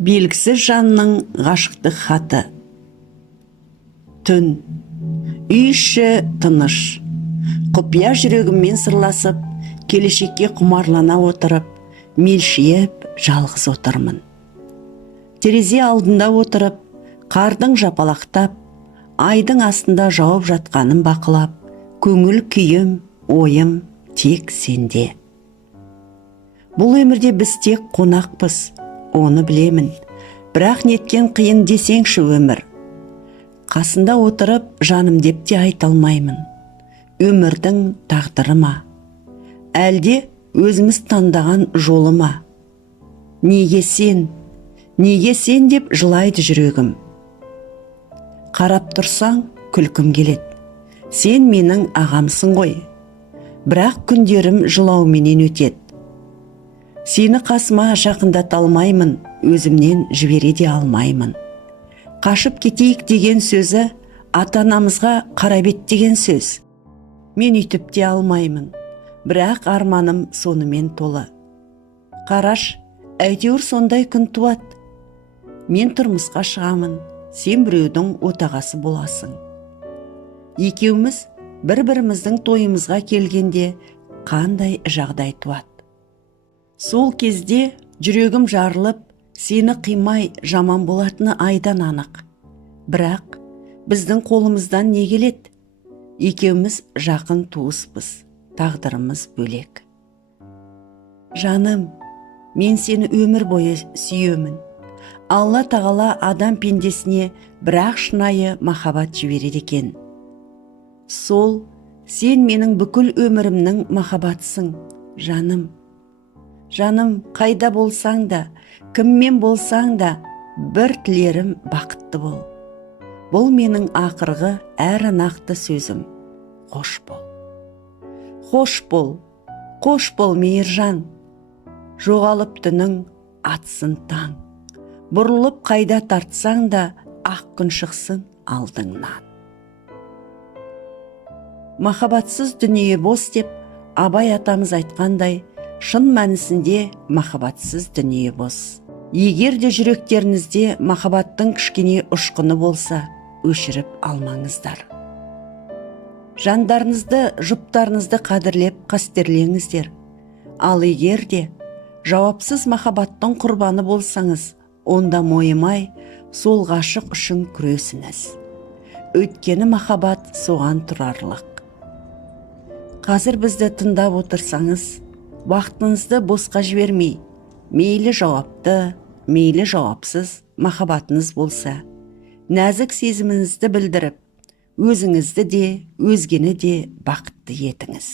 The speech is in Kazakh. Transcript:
Белгісіз жанның ғашықтық хаты. Түн, үй іші тыныш. Құпия жүрегіммен сырласып, келешекке құмарлана отырып, мелшиіп жалғыз отырмын. Терезе алдында отырып, қардың жапалақтап, айдың астында жауып жатқанын бақылап, көңіл күйім, ойым тек сенде. Бұл өмірде біз тек қонақпыз, оны білемін. Бірақ неткен қиын десеңші өмір. Қасында отырып, жаным деп те айта алмаймын. Өмірдің тағдыры ма? Әлде өзіміз таңдаған жолы ма? Неге сен деп жылайды жүрегім. Қарап тұрсаң, күлкім келеді. Сен менің ағамсың ғой. Бірақ күндерім жылауменен өтеді. Сені қасыма жақындата алмаймын, өзімнен жібере де алмаймын. Қашып кетейік деген сөзі ата-анамызға қарап ет деген сөз. Мен үйтіп те алмаймын, бірақ арманым сонымен толы. Қараш, әйтеуір сондай күн туады. Мен тұрмысқа шығамын, сен біреудің отағасы боласың. Екеуміз бір-біріміздің тойымызға келгенде қандай жағдай туады. Сол кезде жүрегім жарылып, сені қимай жаман болатыны айдан анық. Бірақ біздің қолымыздан не келеді? Екеуміз жақын туыспыз, тағдырымыз бөлек. Жаным, мен сені өмір бойы сүйемін. Алла тағала адам пендесіне бірақ шынайы махаббат жібереді екен. Сол, сен менің бүкіл өмірімнің махаббатысың, жаным. Жаным, қайда болсаң да, кіммен болсаң да, бір тілерім бақытты бол. Бұл менің ақырғы әрі нақты сөзім. Қош бол. Қош бол, қош бол мейіржан. Жоғалып түнің, атсын таң. Бұрылып қайда тартсаң да, ақ күн шықсын алдыңнан. Махаббатсыз дүние бос деп, Абай атамыз айтқандай, шын мәнісінде махаббатсыз дүние бос. Егер де жүректеріңізде махаббаттың кішкене ұшқыны болса, өшіріп алмаңыздар. Жандарыңызды, жұптарыңызды қадірлеп қастерлеңіздер. Ал егер де жауапсыз махаббаттың құрбаны болсаңыз, онда мойымай сол ғашық үшін күресіңіз. Өйткені махаббат соған тұрарлық. Қазір бізді тыңдап отырсаңыз, уақытыңызды босқа жібермей, мейлі жауапты, мейлі жауапсыз махаббатыңыз болса, нәзік сезіміңізді білдіріп, өзіңізді де, өзгені де бақытты етіңіз.